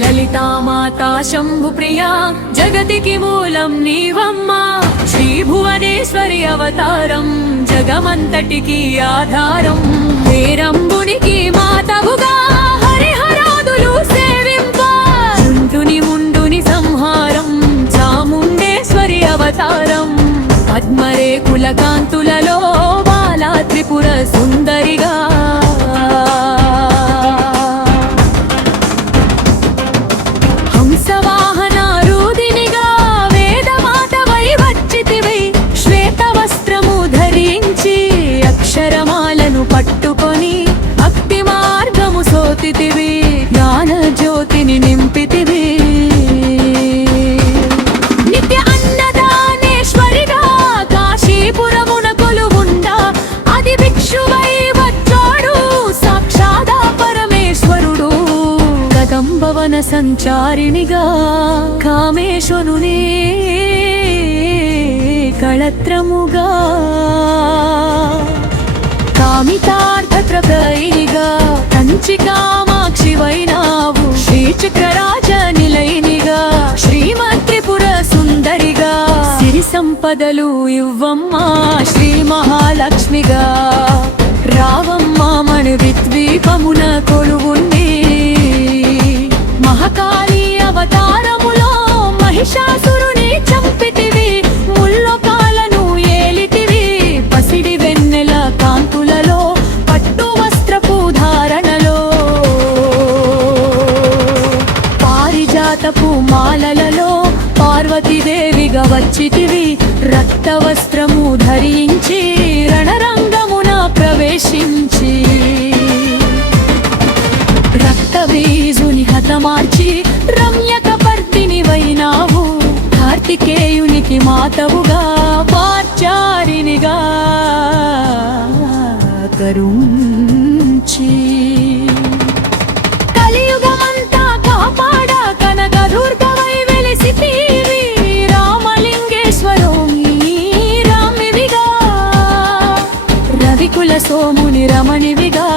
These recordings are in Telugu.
లలితామాతా శంభుప్రియా జగతికి మూలం నీవమ్మా, శ్రీభువనేశ్వరి అవతారం జగమంతటికి ఆధారం. పేరంబునికి మాతవుగా హరిహరాదులు సేవింప, చుంటుని ముండుని సంహారం చాముండేశ్వరి అవతారం. పద్మరేకుల కాంతులలో బాలా త్రిపుర సుందరిగా, హంసవాహనారూధినిగా వేదమాతవై వచ్చితివై, శ్వేత వస్త్రము ధరించి అక్షరమాలను పట్టుకొని భక్తి మార్గము సోతితివి, జ్ఞాన జ్యోతిని నింపితివి. నిత్య అన్నదానేశ్వరిగా కాశీపురమున కొలువుండా, ఆది భిక్షువై వచ్చాడు సాక్షాదా పరమేశ్వరుడు. కదంబవన సంచారిణిగా కామేశ్వరునే కళత్రముగా, కామితార్థప్రదాయినిగా కంచి కామాక్షివైనావు, శ్రీచక్రరాజ నిలయనిగా శ్రీమద్ త్రిపుర సుందరిగా. సిరి సంపదలు ఇవ్వమ్మా శ్రీ మహాలక్ష్మిగా, రావమ్మా మన ద్వీపమున కొలువుండి. మహాకాళి అవతారములో మహిషాసురుని చంపితివి, ముల్లోకాలను ఏలితివి. పసిడి వెన్నెల కాంతులలో పట్టు వస్త్రపు ధారణలో, పారిజాతపు మాలలలో పార్వతీదేవిగా వచ్చితివి. రక్త వస్త్రము ధరించి రణరంగమున ప్రవేశించి, రక్తబీజుని హతమార్చి రమ్యకపర్దిని వైనావు. కార్తికేయునికి మాతవుగా వాచారినిగా కరుంచి, కలియుగమంతా కాపాడ కనకదుర్గవై వెలిసితివి. రామలింగేశ్వరోమి రామివిగా, రవికుల సోముని రమణివిగా,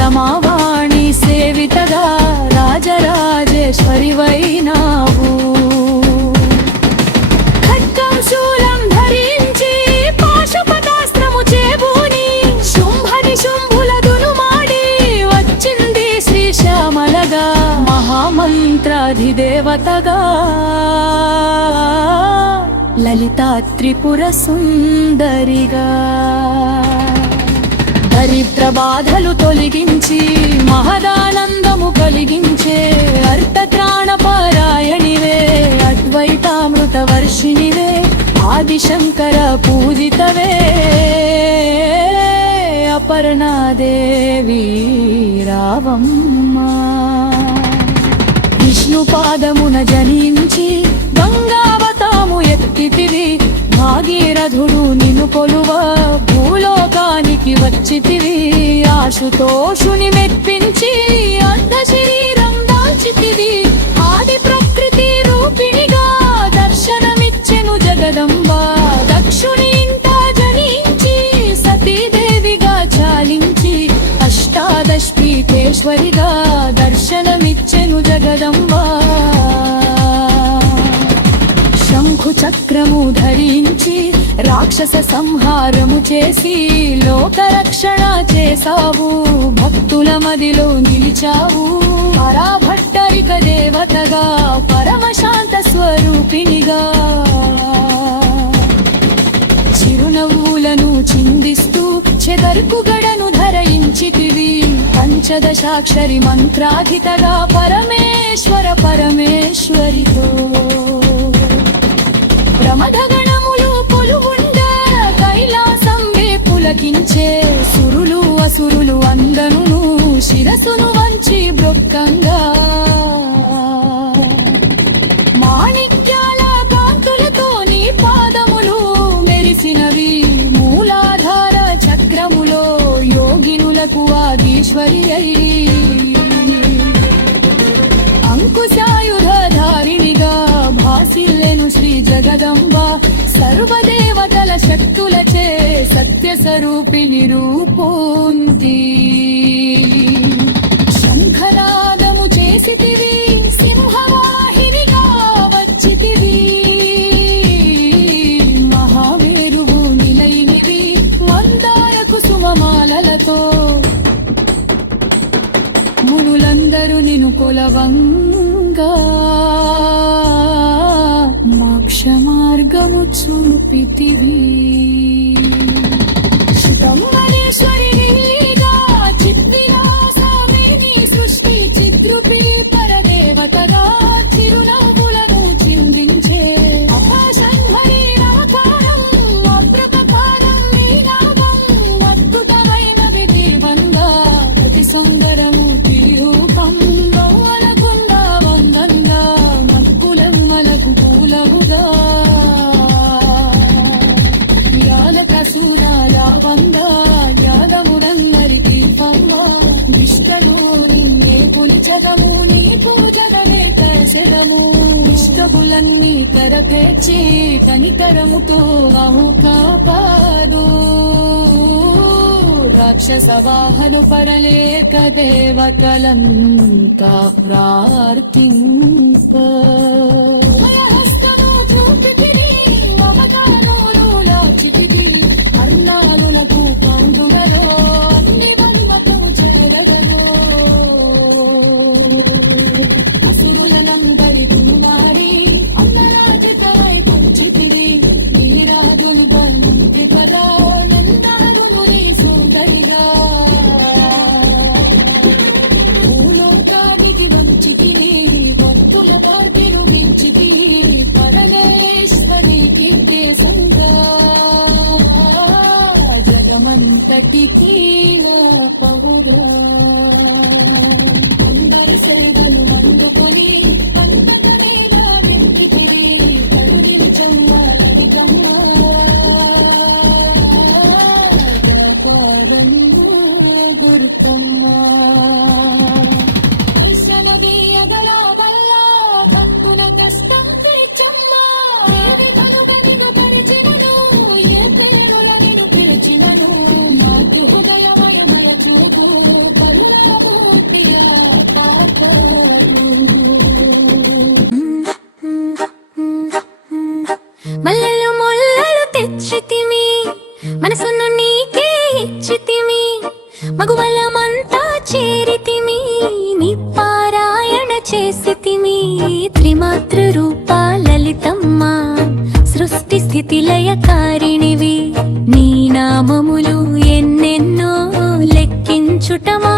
రమావాణి సేవితగా రాజరాజేశ్వరి వైనావు. ఖడ్గం శూలం ధరించి పాశుపతాస్త్రము చేబూని, శుంభని శుంభులదును మాడి వచ్చింది శ్రీశ్యామలగా, మహామంత్రాధిదేవతగా లలితా త్రిపుర సుందరిగా. దరిద్ర బాధలు తొలగించి మహదానందము కలిగించే అర్థత్రాణ పారాయణివే, అద్వైతామృత వర్షిణివే, ఆదిశంకర పూజితవే. అపర్ణాదేవి రావమ్మా, విష్ణు పాదమున జనించి గంగావతాము ఎత్తితివి. భాగీరథుడు నిన్ను కొలువ భూలోకానికి వచ్చితివి. ఆశుతోషుని మెప్పించి అర్ధ శరీరం దాల్చితివి. ఆది ప్రకృతి రూపిణిగా దర్శనమిచ్చెను జగదంబ. దక్షుని ఇంట జనించి సతీదేవిగా చాలించి, అష్టాదశ పీఠేశ్వరిగా దర్శనమిచ్చెను జగదంబ. శంఖు చక్రము ధరించి రాక్షస సంహారము చేసి లోకరక్షణ చేసావు. భక్తుల మదిలో నిలిచావు పరాభట్టరిక దేవతగా, పరమశాంత స్వరూపిణిగా. చిరునవ్వులను చిందిస్తూ చెదర్కు గడను ధరించితివి. పంచదశాక్షరి మంత్రాధితగా పరమేశ్వర పరమేశ్వరితో ప్రమదగణములు కొలువుండ కైలాసం పులకించే. సురులు అసురులు అందరును శిరసును వంచి బ్రొక్కంగా, మాణిక్యాల కాంతులతో నీ పాదములు మెరిసినవి. మూలాధార చక్రములో యోగినులకు ఆదీశ్వరి అయి, అంకుశాయుధారిణిగా భాసిల్లెను శ్రీ జగదంబ. సర్వదేవతల శక్తులచే సత్య స్వరూపిణి రూపొంది. శంఖనాదము చేసితివి సింహ నిను కొలవంగా మోక్ష మార్గము చూపితివి శుభమనేశ్వరి నీగా చిత్విలాసమే నీ సృష్టి చిద్రూపి పరదేవతగా చిరునవ్వులను చిందించే అపశంహరి నాకారం అప్రకపారం నీ నామం అద్భుతమైన విధివంగా ప్రతి సుందరము రూపం నవ్వలకుండా వందంగా మక్కులమ్మలకు పూలవుగా యాలక సూరాలా వందా యాదమురంగరి దీపంగా నిష్టలో నిన్నే కొలిచదము నీ పూజనమే దర్శనము ఇష్టములన్నీ తెరకేర్చి కనికరముతో అహు కాపాడు రాక్షస వాహను పరలేక దేవతలంతా ప్రార్థింప హస్తము చూపితివి మమకారములు లాచితివి అర్ణాలులకు పండుగలో అన్ని మహిమకు చేరగలో అసురులనందరి కుమారి అమ్మరాజితై పంచితివి ఈ రాజులు బంది పదా నందారులు నీ సుందరిగా భూలోకానికి వంచితివి భక్తుల పార్కెరు వించితివి పరమేశ్వరికి దేశంగా జగమంతటికి పౌరా అందరి సేవలు అందుకొని అంతకనేగా వెంకితివి కరుణిని చమ్మాలని గమ్మ వ్యాపారము గురుకమ్మ దర్శనమీయగల వల్ల భక్తుల కష్టం తీర్చమ్మా ఏ విధముగా నిన్ను గడిచినను ఏ పేరుల నిన్ను పిలిచినను మాతృ హృదయమయమయ చూపు కరుణామూర్తియ మల్లెలు ముల్లలు తెచ్చితిమి మనసును నీకే ఇచ్చితిమి మగువలమంతా చేరితిమి నీ పారాయణ చేసితిమి త్రిమాతృ రూపా లలితమ్మ సృష్టి స్థితి లయకారిణివి నీ నామములు ఎన్నెన్నో లెక్కించుట మా